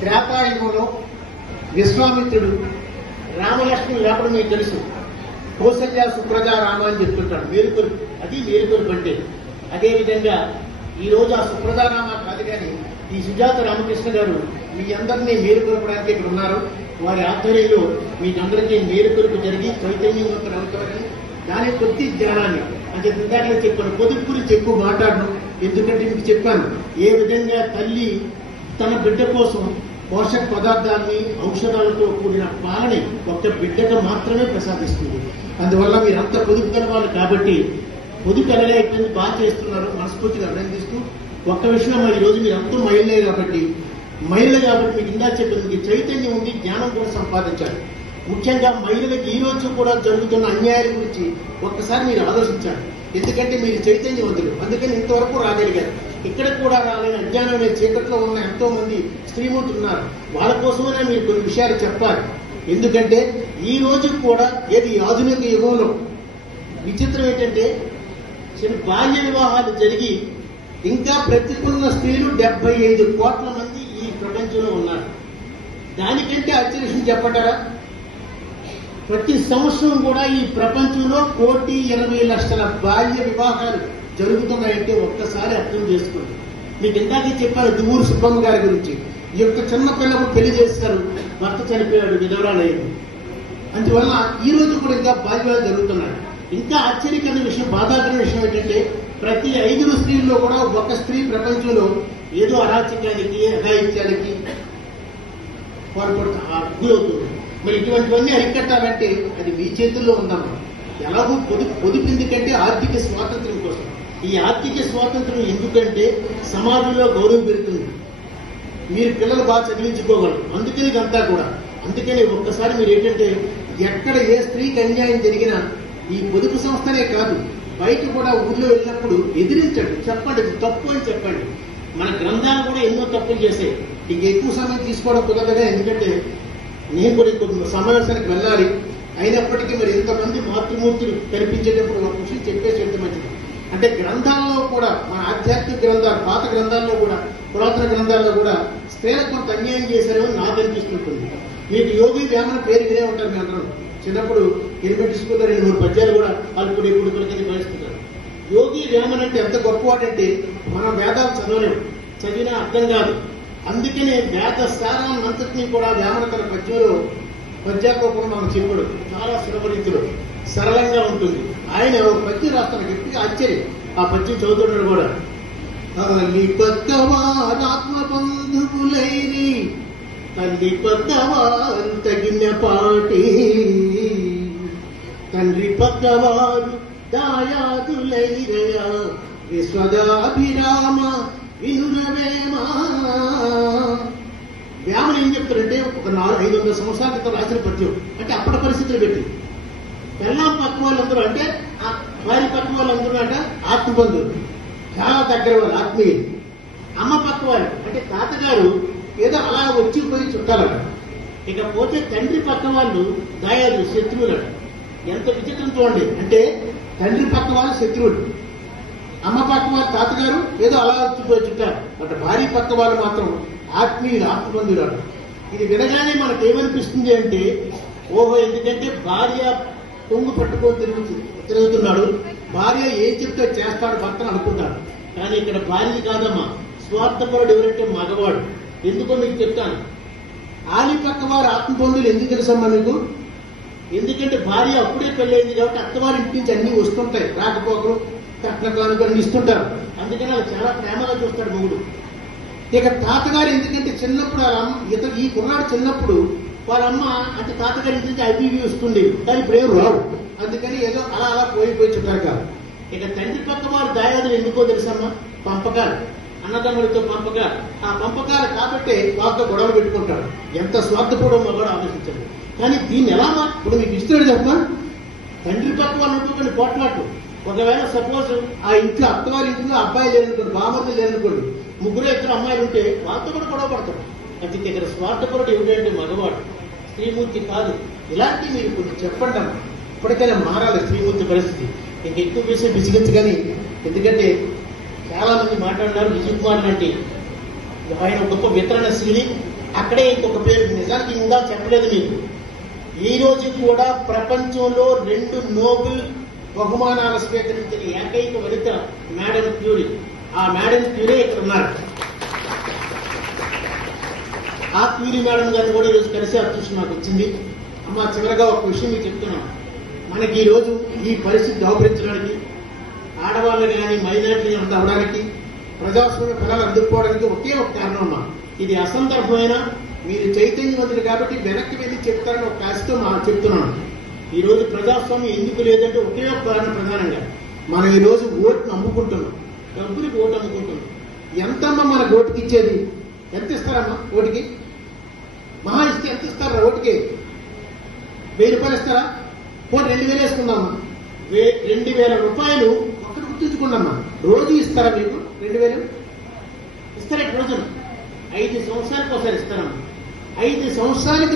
త్రేతాయుగంలో విశ్వామిత్రుడు రామలక్ష్మణులు లేకుండా మీకు తెలుసు. కౌసల్య సుప్రజ రామ అని చెప్తుంటాడు. మేలుకొలుపు, అది మేలుకొలుపు అంటే. అదేవిధంగా ఈ రోజు ఆ సుప్రజారామ కాదు కానీ ఈ సుజాత రామకృష్ణ గారు మీ అందరినీ మేలుకొల్పడానికి ఇక్కడ ఉన్నారు. వారి ఆధ్వర్యంలో మీకందరికీ మేలుకొలుపు జరిగి చైతన్యవంతులు అవుతారని, దాని కొద్ది జ్ఞానాన్ని అంటే ఇందాకనే చెప్పాను. పొదుపు గురించి ఎక్కువ మాట్లాడను, ఎందుకంటే మీకు చెప్పాను ఏ విధంగా తల్లి తన బిడ్డ కోసం పోషక పదార్థాన్ని ఔషధాలతో కూడిన పాలని ఒక్క బిడ్డకు మాత్రమే ప్రసాదిస్తుంది. అందువల్ల మీరంతా పొదుపు కలవాలి కాబట్టి పొదుపు ఎలాగా అయిపోయింది, బాగా చేస్తున్నారు, మనస్ఫూర్తిగా అభినందిస్తూ ఒక్క విషయం ఈ రోజు మీరు అంతా మహిళలే కాబట్టి మీకు ఇందా చెప్పింది చైతన్యం ఉంది, జ్ఞానం కూడా సంపాదించాలి. ముఖ్యంగా మహిళలకు ఈ రోజు కూడా జరుగుతున్న అన్యాయాల గురించి ఒక్కసారి మీరు ఆలోచించాలి. ఎందుకంటే మీరు చైతన్యవంతులు, అందుకని ఇంతవరకు రాగలిగారు. ఇక్కడ కూడా రాలేని అజ్ఞానం అనే చీకట్లో ఉన్న ఎంతో మంది స్త్రీమూర్తులు ఉన్నారు. వాళ్ళ కోసమైనా మీరు కొన్ని విషయాలు చెప్పాలి. ఎందుకంటే ఈ రోజు కూడా ఏది ఆధునిక యుగంలో విచిత్రం ఏంటంటే బాల్య వివాహాలు జరిగి ఇంకా బ్రతికున్న స్త్రీలు 75 కోట్ల మంది ఈ ప్రపంచంలో ఉన్నారు. దానికంటే ఆశ్చర్యం చెప్పటారా? ప్రతి సంవత్సరం కూడా ఈ ప్రపంచంలో 1,80,00,000 బాల్య వివాహాలు జరుగుతున్నాయంటే ఒక్కసారి అర్థం చేసుకోండి. మీకు ఇందాకే చెప్పారు దువ్వూరు సుబ్బమ్మ గారి గురించి. ఈ యొక్క చిన్న పిల్లకు పెళ్లి చేస్తారు, భర్త చనిపోయాడు, విధవరాలయ్యాడు. అందువల్ల ఈ రోజు కూడా ఇంకా బాల్యాలు జరుగుతున్నాయి. ఇంకా ఆశ్చర్యకరమైన విషయం, బాధాకరమైన విషయం ఏంటంటే ప్రతి 5 స్త్రీల్లో కూడా ఒక స్త్రీ ప్రపంచంలో ఏదో అరాచకానికి అఘాయిత్యాలకి గురవుతుంది. మరి ఇటువంటివన్నీ అరికట్టాలంటే అది మీ చేతుల్లో ఉందమ్మా. ఎలాగో పొదుపు ఎందుకంటే ఆర్థిక స్వాతంత్ర్యం కోసం. ఈ ఆర్థిక స్వాతంత్ర్యం ఎందుకంటే సమాజంలో గౌరవం పెరుగుతుంది, మీరు పిల్లలు బాగా చదివించుకోగలరు. అందుకని ఇదంతా కూడా. అందుకని ఒక్కసారి మీరు ఏంటంటే ఎక్కడ ఏ స్త్రీకి అన్యాయం జరిగినా ఈ పొదుపు సంస్థనే కాదు, బయట కూడా ఊళ్ళో వెళ్ళినప్పుడు ఎదిరించండి, చెప్పండి తప్పు అని చెప్పండి. మన గ్రంథాలు కూడా ఎన్నో తప్పులు చేసాయి. ఇంక ఎక్కువ సమయం తీసుకోవడం కుదరదుగా, ఎందుకంటే నేను కూడా ఇంకొక సమావేశానికి వెళ్ళాలి. అయినప్పటికీ మరి ఇంతమంది మాతృమూర్తులు కనిపించేటప్పుడు ఒక విషయం చెప్పేసి ఎంత మంచిది. అంటే గ్రంథాల్లో కూడా మన ఆధ్యాత్మిక గ్రంథాలు, పాత గ్రంథాల్లో కూడా, పురాతన గ్రంథాల్లో కూడా స్త్రీలకు కొంత అన్యాయం చేశారేమో నాకు అనిపిస్తుంటుంది. మీకు యోగి వేమన పేరు వినే ఉంటారు మీ అందరూ. చిన్నప్పుడు ఎలిమెంటరీ స్కూల్లో 2-3 పద్యాలు కూడా అల్పుడు ఎప్పుడు కింద బయలుస్తున్నారు. యోగి వేమన్ అంటే ఎంత గొప్పవాడంటే మనం వేదాలు చదవలేము, చదివినా అర్థం కాదు. అందుకనే వేద సారాన్నంతటినీ కూడా వేమన తన పద్యాల రూపంలో మనం చెప్పడు. చాలా సులభరీతిలో సరళంగా ఉంటుంది. ఆయన ఒక పద్యం రాస్తాను, గట్టిగా ఆశ్చర్యం. ఆ పద్యం చదువుతున్నాడు కూడా. తల్లి పక్కవారాత్మ బంధువులైరి, తల్లి పక్కవారు తగిన పాటి, తండ్రి పక్కవారు దాయాదులైరయా, విశ్వదాభిరామ వినురవేమా. వేమన ఏం చెప్తారంటే ఒక 400-500 సంవత్సరాల క్రితం రాసిన పద్యం. అంటే అప్పటి పరిస్థితులు పెట్టి పెళ్ళాం పక్క వాళ్ళందరూ అంటే వారి పక్క వాళ్ళందరూ అంటే ఆత్మబంధువులు, చాలా దగ్గర వాళ్ళు, ఆత్మీయులు. అమ్మ పక్క వాళ్ళు అంటే తాతగారు ఏదో అలా వచ్చిపోయి చుట్టాలట. ఇకపోతే తండ్రి పక్క వాళ్ళు దాయాలు, శత్రువులట. ఎంత విచిత్రం చూడండి. అంటే తండ్రి పక్క వాళ్ళు శత్రువులు, అమ్మ పక్క వాళ్ళు తాతగారు ఏదో అలా వచ్చిపోయి చుట్టారు. అంటే భార్య పక్క వాళ్ళు మాత్రం ఆత్మీయులు, ఆత్మబంధువులు. ఇది వినగానే మనకేమనిపిస్తుంది అంటే ఓహో, ఎందుకంటే భార్య కొంగు పట్టుకొని తిరుగుతున్నాడు, భార్య ఏం చెప్తే చేస్తాడు భర్తను అనుకుంటాడు. కానీ ఇక్కడ భార్య కాదమ్మా, స్వార్థపరుడు ఎవరంటే మగవాడు. ఎందుకో మీకు చెప్తాను. ఆలి పక్క వారు ఆత్మబంధువులు ఎందుకు తెలుసమ్మా మీకు? ఎందుకంటే భార్య అప్పుడే పెళ్ళైంది కాబట్టి అత్తవారి ఇంటి నుంచి అన్ని వస్తుంటాయి, రాకపోకలు కట్న కానుకలు అన్ని ఇస్తుంటారు. అందుకని వాళ్ళు చాలా ప్రేమగా చూస్తాడు మొగుడు. ఇక తాతగారు ఎందుకంటే చిన్నప్పుడు ఈ కుర్రాడు చిన్నప్పుడు వాళ్ళ అమ్మ అంటే తాతగారి ఇంటి నుంచి అవి వస్తుంది, కానీ ప్రేమ రావు. అందుకని ఏదో అలా అలా పోయిపోయి చుట్టారు కాదు. ఇక తండ్రి పక్క వారు దాయాదులు ఎందుకో తెలుసమ్మా? పంపకాలు, అన్నదమ్ములతో పంపకాలు. ఆ పంపకాలు కాబట్టి వాళ్ళతో గొడవలు పెట్టుకుంటాడు. ఎంత స్వార్థపూర్వం మగవాడు ఆలోచించండి. కానీ దీన్ని ఎలా ఇప్పుడు మీకు ఇస్తున్నాడు చెప్పా, తండ్రి పక్క వాళ్ళు ఉన్నటువంటి పోట్లాట్లు. ఒకవేళ సపోజ్ ఆ ఇంట్లో అత్తవారి ఇంట్లో అబ్బాయి లేదనుకోండి, బామర్ది లేదనుకోండి, 3-2 అమ్మాయిలు ఉంటే వాళ్ళతో కూడా గొడవ పడతాడు. అయితే ఇక్కడ స్వార్థపరుడు ఏమిటంటే మగవాడు, స్త్రీమూర్తి కాదు. ఇలాంటి మీరు కొంచెం చెప్పండి అమ్మా. ఇప్పటికైనా మారాలి స్త్రీమూర్తి పరిస్థితి. ఇంకెక్కువ విషయం విసిగించు. కానీ ఎందుకంటే చాలా మంది మాట్లాడినారు. విజయ్ కుమార్ లాంటి ఆయన గొప్ప వితరణశీలి, అక్కడే ఇంకొక పేరు, నిజానికి ఇంకా చెప్పలేదు మీకు. ఈ రోజు కూడా ప్రపంచంలో 2 నోబెల్ బహుమానాలు స్వీకరించిన ఏకైక వనిత మేడం క్యూరీ. ఆ మేడం క్యూరీ ఇక్కడ ఉన్నారు. ఆ క్యూరీ మేడం గారిని కూడా ఈరోజు కలిసి అదృష్టం నాకు వచ్చింది. అమ్మ, చివరిగా ఒక విషయం మీకు చెప్తున్నాను. మనకి ఈరోజు ఈ పరిస్థితి దౌపరించడానికి, ఆడవాళ్ళని కానీ మైనారిటీలు అంత అవడానికి, ప్రజాస్వామ్య ఫలాలు అందుకోవడానికి ఒకే ఒక కారణం అమ్మా. ఇది అసందర్భమైన, మీరు చైతన్యవంతులు కాబట్టి వెనక్కి వెళ్ళి చెప్తారని ఒక ఆశతో చెప్తున్నాను. ఈ రోజు ప్రజాస్వామ్యం ఎందుకు లేదంటే ఒకే ఒక కారణం ప్రధానంగా, మనం ఈ రోజు ఓటును అమ్ముకుంటున్నాం, డబ్బులకు ఓటు అమ్ముకుంటున్నాం. ఎంతమ్మా మనకు ఓటుకి ఇచ్చేది? ఎంత ఇస్తారమ్మా ఓటుకి? మహా ఇస్తే ఎంత ఇస్తారా ఓటుకి? 1000 రూపాయలు ఇస్తారా? పోటీ 2000 వేసుకుందామా? 2000 రూపాయలు ఒక్కటి గుర్తుంచుకుందామా. రోజు ఇస్తారా మీకు 2000? ఇస్తారా? రోజున 5 సంవత్సరాలకు ఒకసారి ఇస్తారమ్మా. 5 సంవత్సరాలకి